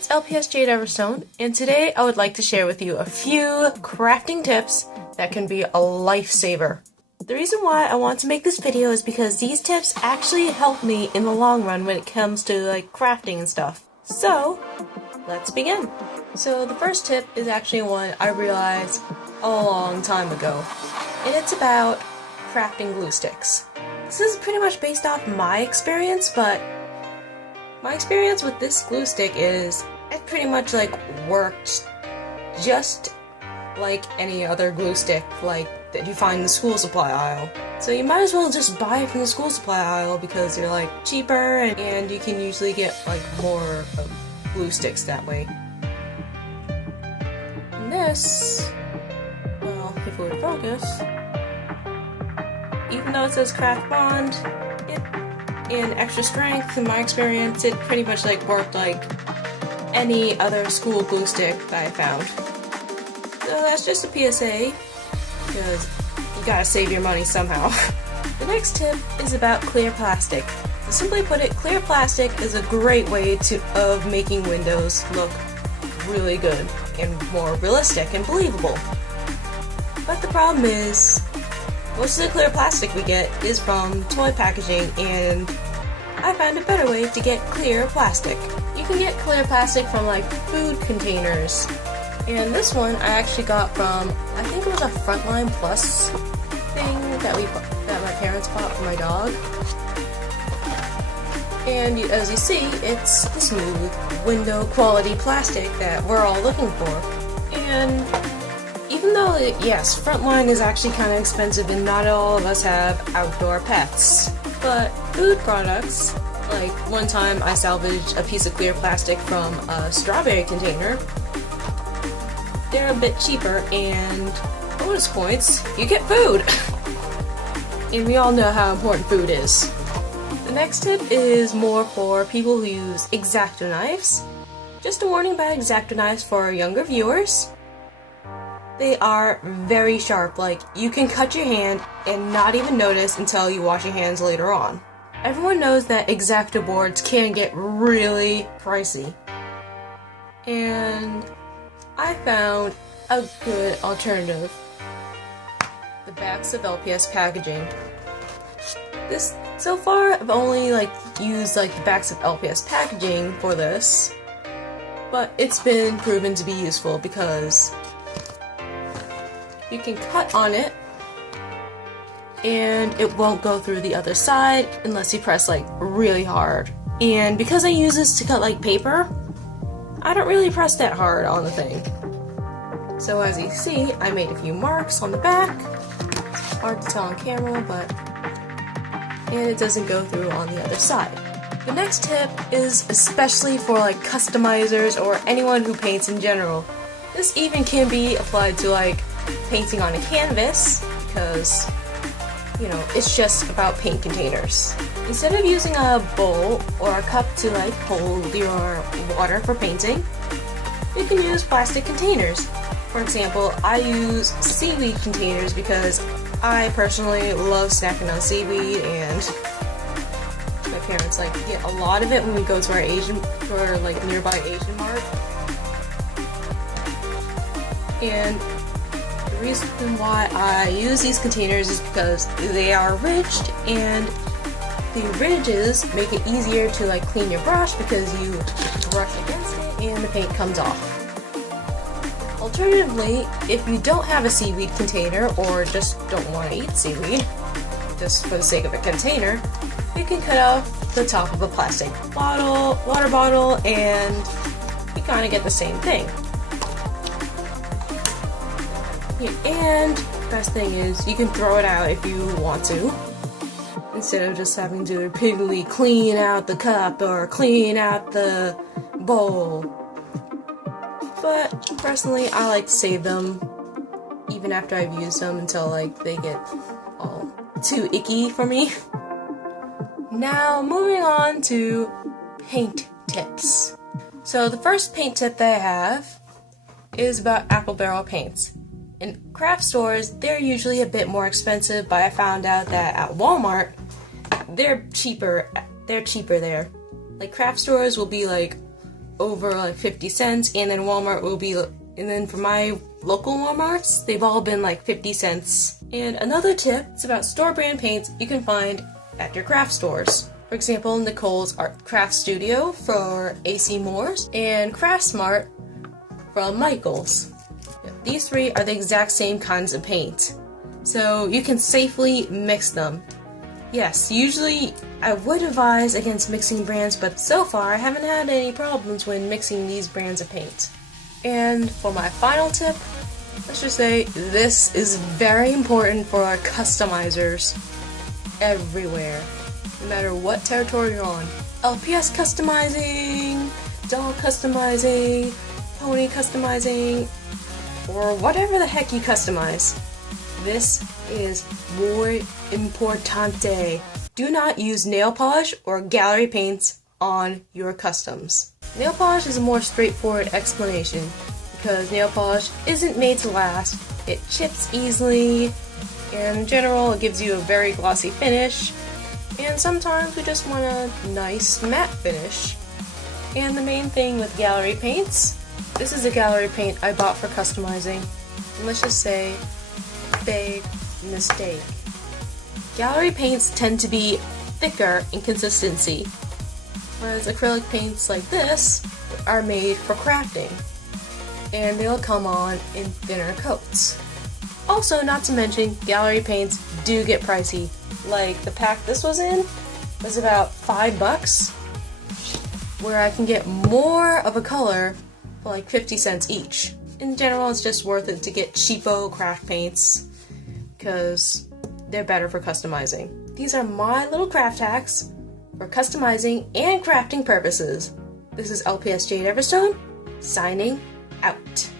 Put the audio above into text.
it's LPS Jade Everstone, and today I would like to share with you a few crafting tips that can be a lifesaver. The reason why I want to make this video is because these tips actually help me in the long run when it comes to crafting and stuff. So, let's begin. So the first tip is actually one I realized a long time ago, and it's about crafting glue sticks. This is pretty much based off my experience, but my experience with this glue stick is it pretty much works just like any other glue stick that you find in the school supply aisle. So you might as well just buy it from the school supply aisle because they're cheaper and you can usually get more glue sticks that way. And this, well, if it would focus, even though it says craft bond, in extra strength, in my experience, it pretty much worked like any other school glue stick that I found. So that's just a PSA, because you gotta save your money somehow. The next tip is about clear plastic. To simply put it, clear plastic is a great way of making windows look really good and more realistic and believable. But the problem is, most of the clear plastic we get is from toy packaging, and I found a better way to get clear plastic. You can get clear plastic from food containers, and this one I actually got from, I think it was a Frontline Plus thing that my parents bought for my dog. And as you see, it's the smooth window quality plastic that we're all looking for. And even though, yes, Frontline is actually kind of expensive and not all of us have outdoor pets, but food products, one time I salvaged a piece of clear plastic from a strawberry container. They're a bit cheaper, and bonus points, you get food! And we all know how important food is. The next tip is more for people who use X-Acto knives. Just a warning about X-Acto knives for our younger viewers. They are very sharp, you can cut your hand and not even notice until you wash your hands later on. Everyone knows that X-Acto boards can get really pricey. And I found a good alternative. The backs of LPS packaging. So far I've only used the backs of LPS packaging for this, but it's been proven to be useful because you can cut on it and it won't go through the other side unless you press really hard. And because I use this to cut paper, I don't really press that hard on the thing. So as you see, I made a few marks on the back. It's hard to tell on camera, and it doesn't go through on the other side. The next tip is especially for customizers or anyone who paints in general. This even can be applied to painting on a canvas, because it's just about paint containers. Instead of using a bowl or a cup to hold your water for painting, you can use plastic containers. For example, I use seaweed containers because I personally love snacking on seaweed, and my parents get a lot of it when we go to our nearby Asian mart. And the reason why I use these containers is because they are ridged, and the ridges make it easier to clean your brush because you brush against it and the paint comes off. Alternatively, if you don't have a seaweed container or just don't want to eat seaweed, just for the sake of a container, you can cut off the top of a plastic water bottle, and you kind of get the same thing. And the best thing is you can throw it out if you want to, instead of just having to repeatedly clean out the cup or clean out the bowl. But personally, I like to save them even after I've used them until they get all too icky for me. Now moving on to paint tips. So the first paint tip that I have is about apple barrel paints. In craft stores, they're usually a bit more expensive, but I found out that at Walmart, they're cheaper there. Craft stores will be over like 50 cents, and then Walmart will be, and then for my local Walmarts, they've all been like 50 cents. And another tip is about store brand paints you can find at your craft stores. For example, Nicole's Art Craft Studio for AC Moore's, and Craft Smart from Michael's. These three are the exact same kinds of paint, so you can safely mix them. Yes, usually I would advise against mixing brands, but so far I haven't had any problems when mixing these brands of paint. And for my final tip, let's just say this is very important for our customizers everywhere, no matter what territory you're on. LPS customizing, doll customizing, pony customizing, or whatever the heck you customize. This is muy importante. Do not use nail polish or gallery paints on your customs. Nail polish is a more straightforward explanation because nail polish isn't made to last. It chips easily, and in general it gives you a very glossy finish, and sometimes we just want a nice matte finish. And the main thing with gallery paints, this is a gallery paint I bought for customizing, and let's just say, big mistake. Gallery paints tend to be thicker in consistency, whereas acrylic paints like this are made for crafting, and they'll come on in thinner coats. Also, not to mention, gallery paints do get pricey. Like the pack this was in was about $5, where I can get more of a color for like 50 cents each. In general, it's just worth it to get cheapo craft paints because they're better for customizing. These are my little craft hacks for customizing and crafting purposes. This is LPS Jade Everstone, signing out.